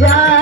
जा